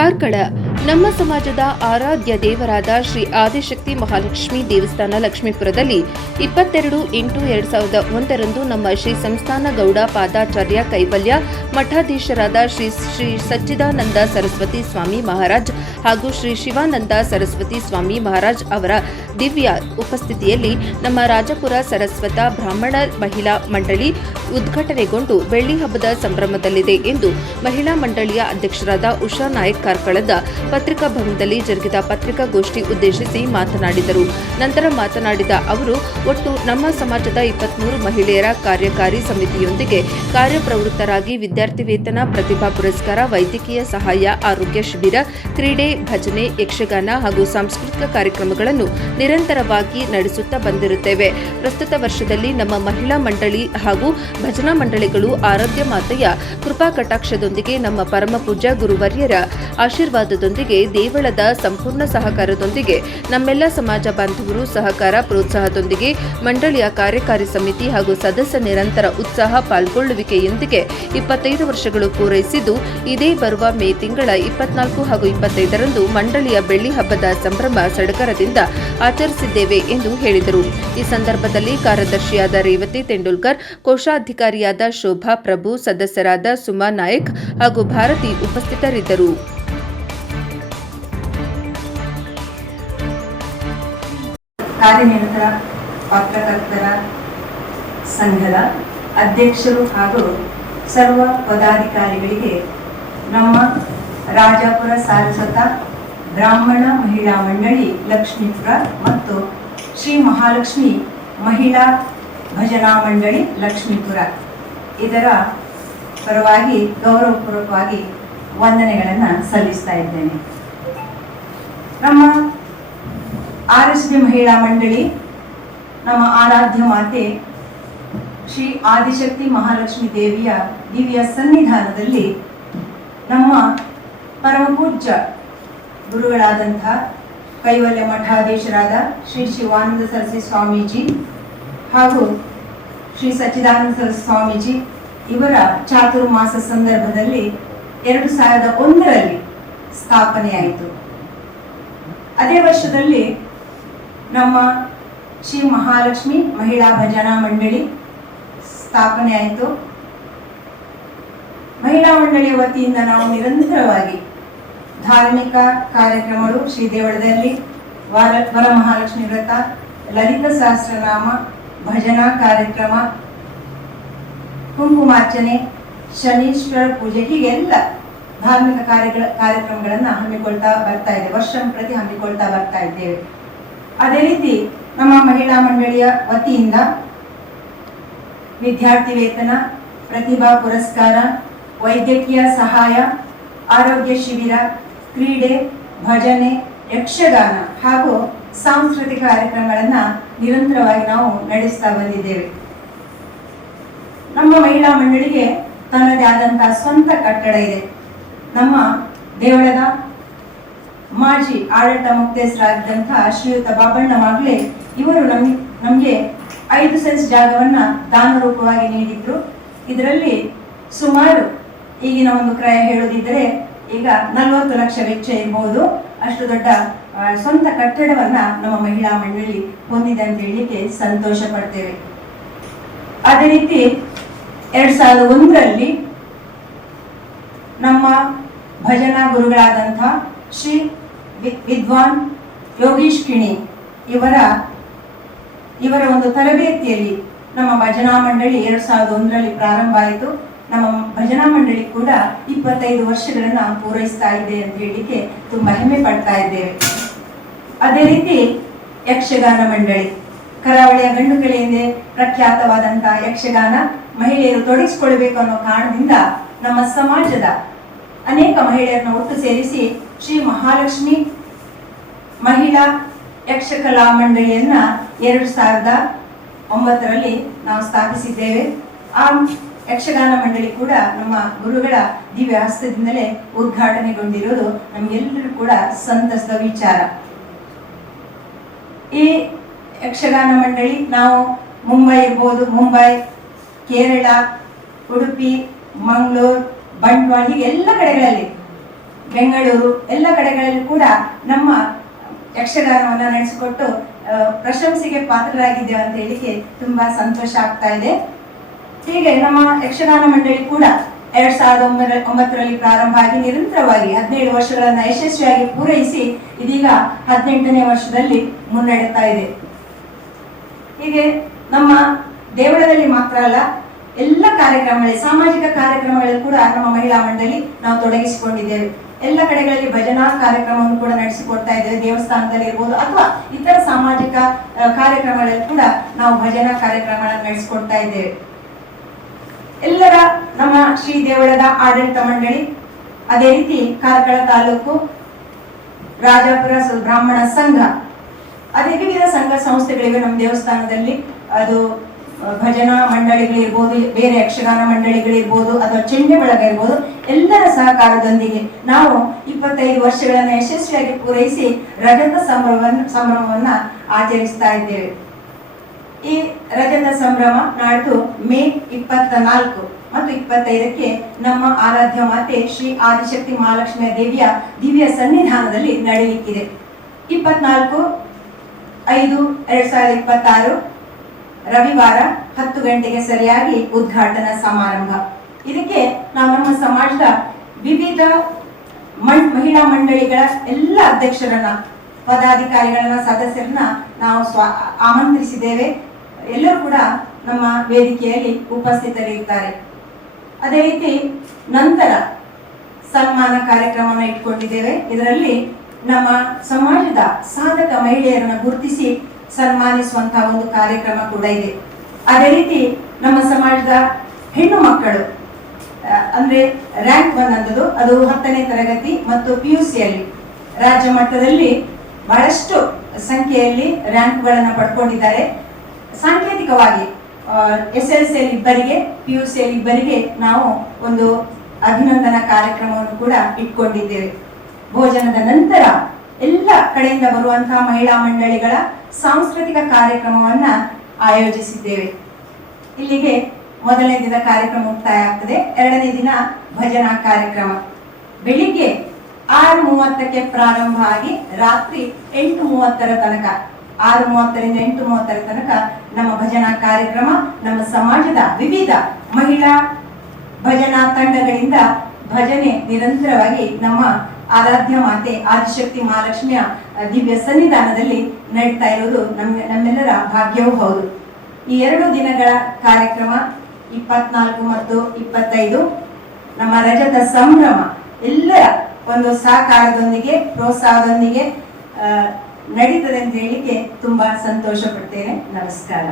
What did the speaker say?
ಕಾರ್ಕಳ ನಮ್ಮ ಸಮಾಜದ ಆರಾಧ್ಯ ದೇವರಾದ ಶ್ರೀ ಆದಿಶಕ್ತಿ ಮಹಾಲಕ್ಷ್ಮಿ ದೇವಸ್ಥಾನ ಲಕ್ಷ್ಮೀಪುರದಲ್ಲಿ 22/8/2001 ನಮ್ಮ ಶ್ರೀ ಸಂಸ್ಥಾನ ಗೌಡ ಪಾದಾಚಾರ್ಯ ಕೈವಲ್ಯ ಮಠಾಧೀಶರಾದ ಶ್ರೀ ಸಚ್ಚಿದಾನಂದ ಸರಸ್ವತಿ ಸ್ವಾಮಿ ಮಹಾರಾಜ್ ಹಾಗೂ ಶ್ರೀ ಶಿವಾನಂದ ಸರಸ್ವತಿ ಸ್ವಾಮಿ ಮಹಾರಾಜ್ ಅವರ ದಿವ್ಯ ಉಪಸ್ಥಿತಿಯಲ್ಲಿ ನಮ್ಮ ರಾಜಪುರ ಸರಸ್ವತ ಬ್ರಾಹ್ಮಣ ಮಹಿಳಾ ಮಂಡಳಿ ಉದ್ಘಾಟನೆಗೊಂಡು ಬೆಳ್ಳಿ ಹಬ್ಬದ ಸಂಭ್ರಮದಲ್ಲಿದೆ ಎಂದು ಮಹಿಳಾ ಮಂಡಳಿಯ ಅಧ್ಯಕ್ಷರಾದ ಉಷಾ ನಾಯಕ್ ಕಾರ್ಕಳದ ಪತ್ರಿಕಾ ಭವನದಲ್ಲಿ ಜರುಗಿದ ಪತ್ರಿಕಾಗೋಷ್ಠಿ ಉದ್ದೇಶಿಸಿ ಮಾತನಾಡಿದರು. ನಂತರ ಮಾತನಾಡಿದ ಅವರು, ಒಟ್ಟು ನಮ್ಮ ಸಮಾಜದ 23 ಮಹಿಳೆಯರ ಕಾರ್ಯಕಾರಿ ಸಮಿತಿಯೊಂದಿಗೆ ಕಾರ್ಯಪ್ರವೃತ್ತರಾಗಿ ವಿದ್ಯಾರ್ಥಿ ವೇತನ, ಪ್ರತಿಭಾ ಪುರಸ್ಕಾರ, ವೈದ್ಯಕೀಯ ಸಹಾಯ, ಆರೋಗ್ಯ ಶಿಬಿರ, ಕ್ರೀಡೆ, ಭಜನೆ, ಯಕ್ಷಗಾನ ಹಾಗೂ ಸಾಂಸ್ಕೃತಿಕ ಕಾರ್ಯಕ್ರಮಗಳನ್ನು ನಿರಂತರವಾಗಿ ನಡೆಸುತ್ತಾ ಬಂದಿರುತ್ತೇವೆ. ಪ್ರಸ್ತುತ ವರ್ಷದಲ್ಲಿ ನಮ್ಮ ಮಹಿಳಾ ಮಂಡಳಿ ಹಾಗೂ ಭಜನಾ ಮಂಡಳಿಗಳು ಆರಾಧ್ಯ ಮಾತೆಯ ಕೃಪಾ ಕಟಾಕ್ಷದೊಂದಿಗೆ ನಮ್ಮ ಪರಮ ಪೂಜ್ಯ ಗುರುವರ್ಯರ ಆಶೀರ್ವಾದದೊಂದಿಗೆ ದೇವಳದ ಸಂಪೂರ್ಣ ಸಹಕಾರದೊಂದಿಗೆ ನಮ್ಮೆಲ್ಲ ಸಮಾಜ ಬಾಂಧವರು ಸಹಕಾರ ಪ್ರೋತ್ಸಾಹದೊಂದಿಗೆ ಮಂಡಳಿಯ ಕಾರ್ಯಕಾರಿ ಸಮಿತಿ ಹಾಗೂ ಸದಸ್ಯ ನಿರಂತರ ಉತ್ಸಾಹ ಪಾಲ್ಗೊಳ್ಳುವಿಕೆಯೊಂದಿಗೆ 25 ವರ್ಷಗಳು ಪೂರೈಸಿದ್ದು ಇದೇ ಬರುವ ಮೇ ತಿಂಗಳ 24 ಹಾಗೂ 25ರಂದು ಮಂಡಳಿಯ ಬೆಳ್ಳಿ ಹಬ್ಬದ ಸಂಭ್ರಮ ಸಡಗರದಿಂದ ಆಚರಿಸಿದ್ದೇವೆ ಎಂದು ಹೇಳಿದರು. ಈ ಸಂದರ್ಭದಲ್ಲಿ ಕಾರ್ಯದರ್ಶಿಯಾದ ರೇವತಿ ತೆಂಡೂಲ್ಕರ್, ಕೋಶಾಧಿಕಾರಿಯಾದ ಶೋಭಾ ಪ್ರಭು, ಸದಸ್ಯರಾದ ಸುಮಾ ನಾಯಕ್ ಹಾಗೂ ಭಾರತಿ ಉಪಸ್ಥಿತರಿದ್ದರು. ಕಾರ್ಯನಿರತ ಪತ್ರಕರ್ತರ ಸಂಘದ ಅಧ್ಯಕ್ಷರು ಹಾಗೂ ಸರ್ವ ಪದಾಧಿಕಾರಿಗಳಿಗೆ ನಮ್ಮ ರಾಜಪುರ ಸಾರಸ್ವತ ಬ್ರಾಹ್ಮಣ ಮಹಿಳಾ ಮಂಡಳಿ ಲಕ್ಷ್ಮೀಪುರ ಮತ್ತು ಶ್ರೀ ಮಹಾಲಕ್ಷ್ಮಿ ಮಹಿಳಾ ಭಜನಾ ಮಂಡಳಿ ಲಕ್ಷ್ಮೀಪುರ ಇದರ ಪರವಾಗಿ ಗೌರವಪೂರ್ವಕವಾಗಿ ವಂದನೆಗಳನ್ನು ಸಲ್ಲಿಸ್ತಾ ಇದ್ದೇನೆ. ನಮ್ಮ RSB ಮಹಿಳಾ ಮಂಡಳಿ ನಮ್ಮ ಆರಾಧ್ಯ ಮಾತೆ ಶ್ರೀ ಆದಿಶಕ್ತಿ ಮಹಾಲಕ್ಷ್ಮಿ ದೇವಿಯ ದಿವ್ಯ ಸನ್ನಿಧಾನದಲ್ಲಿ ನಮ್ಮ ಪರಮ ಪೂಜ್ಯ ಗುರುಗಳಾದಂತಹ ಕೈವಲ್ಯ ಮಠಾಧೀಶರಾದ ಶ್ರೀ ಶಿವಾನಂದ ಸರಸ್ವತಿ ಸ್ವಾಮೀಜಿ ಹಾಗೂ ಶ್ರೀ ಸಚ್ಚಿದಾನಂದ ಸರಸ್ವತಿ ಸ್ವಾಮೀಜಿ ಇವರ ಚಾತುರ್ಮಾಸ ಸಂದರ್ಭದಲ್ಲಿ 2001ರಲ್ಲಿ ಸ್ಥಾಪನೆಯಾಯಿತು. ಅದೇ ವರ್ಷದಲ್ಲಿ ನಮ್ಮ ಶ್ರೀ ಮಹಾಲಕ್ಷ್ಮಿ ಮಹಿಳಾ ಭಜನಾ ಮಂಡಳಿ ಸ್ಥಾಪನೆ ಆಯಿತು. ಮಹಿಳಾ ಮಂಡಳಿಯ ವತಿಯಿಂದ ನಾವು ನಿರಂತರವಾಗಿ ಧಾರ್ಮಿಕ ಕಾರ್ಯಕ್ರಮಗಳು, ಶ್ರೀ ದೇವಳದಲ್ಲಿ ವರಮಹಾಲಕ್ಷ್ಮಿ ವ್ರತ, ಲಲಿತ ಸಹಸ್ರನಾಮ, ಭಜನಾ ಕಾರ್ಯಕ್ರಮ, ಕುಂಕುಮಾರ್ಚನೆ, ಶನೀಶ್ವರ ಪೂಜೆ, ಹೀಗೆಲ್ಲ ಧಾರ್ಮಿಕ ಕಾರ್ಯಕ್ರಮಗಳನ್ನು ಹಮ್ಮಿಕೊಳ್ತಾ ಬರ್ತಾ ಇದೆ. ವರ್ಷ ಪ್ರತಿ ಹಮ್ಮಿಕೊಳ್ತಾ ಬರ್ತಾ ಇದ್ದೇವೆ. ಅದೇ ರೀತಿ ನಮ್ಮ ಮಹಿಳಾ ಮಂಡಳಿಯ ವತಿಯಿಂದ ವಿದ್ಯಾರ್ಥಿ ವೇತನ, ಪ್ರತಿಭಾ ಪುರಸ್ಕಾರ, ವೈದ್ಯಕೀಯ ಸಹಾಯ, ಆರೋಗ್ಯ ಶಿಬಿರ, ಕ್ರೀಡೆ, ಭಜನೆ, ಯಕ್ಷಗಾನ ಹಾಗೂ ಸಾಂಸ್ಕೃತಿಕ ಕಾರ್ಯಕ್ರಮಗಳನ್ನು ನಿರಂತರವಾಗಿ ನಾವು ನಡೆಸ್ತಾ ಬಂದಿದ್ದೇವೆ. ನಮ್ಮ ಮಹಿಳಾ ಮಂಡಳಿಗೆ ತನ್ನದೇ ಆದಂತಹ ಸ್ವಂತ ಕಟ್ಟಡ ಇದೆ. ನಮ್ಮ ದೇವಳದ ಮಾಜಿ ಆಡಳಿತ ಮುಕ್ತೇಸರಾಗಿದ್ದಂತಹ ಶ್ರೀಯುತ ಬಾಬಣ್ಣ ಮಾಗ್ಲೆ ಇವರು ನಮಗೆ 5 ಸೆನ್ಸ್ ಜಾಗವನ್ನ ದಾನ ರೂಪವಾಗಿ ನೀಡಿದ್ರು. ಇದರಲ್ಲಿ ಸುಮಾರು ಈಗಿನ ಒಂದು ಕ್ರಯ ಹೇಳೋದಿದ್ರೆ ಈಗ 40 ಲಕ್ಷ ವೆಚ್ಚ ಇರಬಹುದು. ಅಷ್ಟು ದೊಡ್ಡ ಸ್ವಂತ ಕಟ್ಟಡವನ್ನ ನಮ್ಮ ಮಹಿಳಾ ಮಂಡಳಿ ಹೊಂದಿದೆ ಅಂತ ಹೇಳಲಿಕ್ಕೆ ಸಂತೋಷ ಪಡ್ತೇವೆ. ಅದೇ ರೀತಿ 2001ರಲ್ಲಿ ನಮ್ಮ ಭಜನಾ ಗುರುಗಳಾದಂತಹ ಶ್ರೀ ವಿದ್ವಾನ್ ಯೋಗೀಶ್ ಕಿಣಿ ಇವರ ಒಂದು ತರಬೇತಿಯಲ್ಲಿ ನಮ್ಮ ಭಜನಾ ಮಂಡಳಿ 2001ರಲ್ಲಿ ಪ್ರಾರಂಭ ಆಯಿತು. ನಮ್ಮ ಭಜನಾ ಮಂಡಳಿ ಕೂಡ 25 ವರ್ಷಗಳನ್ನ ಪೂರೈಸ್ತಾ ಇದೆ ಅಂತ ಹೇಳಲಿಕ್ಕೆ ತುಂಬಾ ಹೆಮ್ಮೆ ಪಡ್ತಾ ಇದ್ದೇವೆ. ಅದೇ ರೀತಿ ಯಕ್ಷಗಾನ ಮಂಡಳಿ, ಕರಾವಳಿಯ ಗಂಡು ಕಲೆಯಿಂದೇ ಪ್ರಖ್ಯಾತವಾದಂತಹ ಯಕ್ಷಗಾನ ಮಹಿಳೆಯರು ತೊಡಗಿಸಿಕೊಳ್ಬೇಕು ಅನ್ನೋ ಕಾರಣದಿಂದ ನಮ್ಮ ಸಮಾಜದ ಅನೇಕ ಮಹಿಳೆಯರನ್ನು ಒಟ್ಟು ಸೇರಿಸಿ ಶ್ರೀ ಮಹಾಲಕ್ಷ್ಮಿ ಮಹಿಳಾ ಯಕ್ಷಕಲಾ ಮಂಡಳಿಯನ್ನ 2009ರಲ್ಲಿ ನಾವು ಸ್ಥಾಪಿಸಿದ್ದೇವೆ. ಆ ಯಕ್ಷಗಾನ ಮಂಡಳಿ ಕೂಡ ನಮ್ಮ ಗುರುಗಳ ದಿವ್ಯ ಹಸ್ತದಿಂದಲೇ ಉದ್ಘಾಟನೆಗೊಂಡಿರುವುದು ನಮಗೆಲ್ಲರೂ ಕೂಡ ಸಂತಸದ ವಿಚಾರ. ಈ ಯಕ್ಷಗಾನ ಮಂಡಳಿ ನಾವು ಮುಂಬೈ ಇರ್ಬೋದು, ಮುಂಬೈ, ಕೇರಳ, ಉಡುಪಿ, ಮಂಗಳೂರು, ಬಂಟ್ವಾಳ ಹೀಗೆ ಎಲ್ಲ ಕಡೆಗಳಲ್ಲಿ ಬೆಂಗಳೂರು ಎಲ್ಲ ಕಡೆಗಳಲ್ಲಿ ಕೂಡ ನಮ್ಮ ಯಕ್ಷಗಾನವನ್ನು ನಡೆಸಿಕೊಟ್ಟು ಪ್ರಶಂಸೆಗೆ ಪಾತ್ರರಾಗಿದ್ದೇವೆ ಅಂತ ಹೇಳಿಕ್ಕೆ ತುಂಬಾ ಸಂತೋಷ ಆಗ್ತಾ ಇದೆ. ಹೀಗೆ ನಮ್ಮ ಯಕ್ಷಗಾನ ಮಂಡಳಿ ಕೂಡ 2009ರಲ್ಲಿ ಪ್ರಾರಂಭ ಆಗಿ ನಿರಂತರವಾಗಿ 17 ವರ್ಷಗಳನ್ನ ಯಶಸ್ವಿಯಾಗಿ ಪೂರೈಸಿ ಇದೀಗ 18ನೇ ವರ್ಷದಲ್ಲಿ ಮುನ್ನಡೆತಾ ಇದೆ. ಹೀಗೆ ನಮ್ಮ ದೇವಳದಲ್ಲಿ ಮಾತ್ರ ಅಲ್ಲ, ಎಲ್ಲ ಕಾರ್ಯಕ್ರಮಗಳಲ್ಲಿ, ಸಾಮಾಜಿಕ ಕಾರ್ಯಕ್ರಮಗಳಲ್ಲಿ ಕೂಡ ನಮ್ಮ ಮಹಿಳಾ ಮಂಡಳಿ ನಾವು ತೊಡಗಿಸಿಕೊಂಡಿದ್ದೇವೆ. ಎಲ್ಲ ಕಡೆಗಳಲ್ಲಿ ಭಜನಾ ಕಾರ್ಯಕ್ರಮವನ್ನು ಕೂಡ ನಡೆಸಿಕೊಡ್ತಾ ಇದ್ದೇವೆ. ದೇವಸ್ಥಾನದಲ್ಲಿ ಇರ್ಬೋದು ಅಥವಾ ಇತರ ಸಾಮಾಜಿಕ ಕಾರ್ಯಕ್ರಮಗಳಲ್ಲಿ ಕೂಡ ನಾವು ಭಜನಾ ಕಾರ್ಯಕ್ರಮಗಳನ್ನು ನಡೆಸಿಕೊಡ್ತಾ ಇದ್ದೇವೆ. ಎಲ್ಲರ ನಮ್ಮ ಶ್ರೀ ದೇವಳದ ಆಡಳಿತ ಮಂಡಳಿ, ಅದೇ ರೀತಿ ಕಾರ್ಕಳ ತಾಲೂಕು ರಾಜಾಪುರ ಬ್ರಾಹ್ಮಣ ಸಂಘ, ಅದೇ ವಿವಿಧ ಸಂಘ ಸಂಸ್ಥೆಗಳಿವೆ ನಮ್ಮ ದೇವಸ್ಥಾನದಲ್ಲಿ. ಅದು ಭಜನಾ ಮಂಡಳಿಗಳಿರ್ಬೋದು, ಬೇರೆ ಯಕ್ಷಗಾನ ಮಂಡಳಿಗಳಿರ್ಬೋದು, ಅಥವಾ ಚೆಂಡೆ ಬಳಗ ಇರ್ಬೋದು, ಎಲ್ಲರ ಸಹಕಾರದೊಂದಿಗೆ ನಾವು 25 ವರ್ಷಗಳನ್ನು ಯಶಸ್ವಿಯಾಗಿ ಪೂರೈಸಿ ರಜತ ಸಂಭ್ರಮವನ್ನ ಆಚರಿಸ್ತಾ ಇದ್ದೇವೆ. ಈ ರಜತ ಸಂಭ್ರಮ ನಾಡ್ದು ಮೇ 24 ಮತ್ತು 25ಕ್ಕೆ ನಮ್ಮ ಆರಾಧ್ಯ ಮಾತೆ ಶ್ರೀ ಆದಿಶಕ್ತಿ ಮಹಾಲಕ್ಷ್ಮಿಯ ದೇವಿಯ ದಿವ್ಯ ಸನ್ನಿಧಾನದಲ್ಲಿ ನಡೆಯಲಿಕ್ಕಿದೆ. 24/5/2026 ರವಿವಾರ 10 ಗಂಟೆಗೆ ಸರಿಯಾಗಿ ಉದ್ಘಾಟನಾ ಸಮಾರಂಭ. ಇದಕ್ಕೆ ನಾವು ನಮ್ಮ ಸಮಾಜದ ವಿವಿಧ ಮಹಿಳಾ ಮಂಡಳಿಗಳ ಎಲ್ಲ ಅಧ್ಯಕ್ಷರನ್ನ, ಪದಾಧಿಕಾರಿಗಳನ್ನ, ಸದಸ್ಯರನ್ನ ನಾವು ಆಮಂತ್ರಿಸಿದ್ದೇವೆ. ಎಲ್ಲರೂ ಕೂಡ ನಮ್ಮ ವೇದಿಕೆಯಲ್ಲಿ ಉಪಸ್ಥಿತರಿರ್ತಾರೆ. ಅದೇ ರೀತಿ ನಂತರ ಸನ್ಮಾನ ಕಾರ್ಯಕ್ರಮವನ್ನು ಇಟ್ಕೊಂಡಿದ್ದೇವೆ. ಇದರಲ್ಲಿ ನಮ್ಮ ಸಮಾಜದ ಸಾಧಕ ಮಹಿಳೆಯರನ್ನು ಗುರುತಿಸಿ ಸನ್ಮಾನಿಸುವಂತಹ ಒಂದು ಕಾರ್ಯಕ್ರಮ ಕೂಡ ಇದೆ. ಅದೇ ರೀತಿ ನಮ್ಮ ಸಮಾಜದ ಹೆಣ್ಣು ಮಕ್ಕಳು ಅಂದ್ರೆ ರ್ಯಾಂಕ್ 1 ಅನ್ನೋದು, ಅದು 10ನೇ ತರಗತಿ ಮತ್ತು PUC ಯಲ್ಲಿ ರಾಜ್ಯ ಮಟ್ಟದಲ್ಲಿ ಬಹಳಷ್ಟು ಸಂಖ್ಯೆಯಲ್ಲಿ ರ್ಯಾಂಕ್ಗಳನ್ನು ಪಡ್ಕೊಂಡಿದ್ದಾರೆ. ಸಾಂಕೇತಿಕವಾಗಿ SLC ಯಲ್ಲಿ ಇಬ್ಬರಿಗೆ, PUC ಯಲ್ಲಿ ಇಬ್ಬರಿಗೆ ನಾವು ಒಂದು ಅಭಿನಂದನಾ ಕಾರ್ಯಕ್ರಮವನ್ನು ಕೂಡ ಇಟ್ಕೊಂಡಿದ್ದೇವೆ. ಭೋಜನದ ನಂತರ ಎಲ್ಲ ಕಡೆಯಿಂದ ಬರುವಂತಹ ಮಹಿಳಾ ಮಂಡಳಿಗಳ ಸಾಂಸ್ಕೃತಿಕ ಕಾರ್ಯಕ್ರಮವನ್ನ ಆಯೋಜಿಸಿದ್ದೇವೆ. ಇಲ್ಲಿಗೆ 1ನೇ ದಿನ ಕಾರ್ಯಕ್ರಮ ಮುಕ್ತಾಯ ಆಗ್ತದೆ. 2ನೇ ದಿನ ಭಜನಾ ಕಾರ್ಯಕ್ರಮ ಬೆಳಿಗ್ಗೆ 6:30ಕ್ಕೆ ಪ್ರಾರಂಭ ಆಗಿ ರಾತ್ರಿ 8:30 ತನಕ, 6:30ರಿಂದ 8:30 ತನಕ ನಮ್ಮ ಭಜನಾ ಕಾರ್ಯಕ್ರಮ. ನಮ್ಮ ಸಮಾಜದ ವಿವಿಧ ಮಹಿಳಾ ಭಜನಾ ತಂಡಗಳಿಂದ ಭಜನೆ ನಿರಂತರವಾಗಿ ನಮ್ಮ ಆರಾಧ್ಯ ಮಾತೆ ಆದಿಶಕ್ತಿ ಮಹಾಲಕ್ಷ್ಮಿಯ ದಿವ್ಯ ಸನ್ನಿಧಾನದಲ್ಲಿ ನಡೀತಾ ಇರೋದು ನಮ್ಮೆಲ್ಲರ ಭಾಗ್ಯವೂ ಹೌದು. ಈ 2 ದಿನಗಳ ಕಾರ್ಯಕ್ರಮ 24 ಮತ್ತು 25 ನಮ್ಮ ರಜತ ಸಂಭ್ರಮ ಎಲ್ಲರ ಒಂದು ಸಹಕಾರದೊಂದಿಗೆ, ಪ್ರೋತ್ಸಾಹದೊಂದಿಗೆ ನಡೀತದೆ ಅಂತ ಹೇಳಿಕ್ಕೆ ತುಂಬಾ ಸಂತೋಷ ಪಡ್ತೇನೆ. ನಮಸ್ಕಾರ.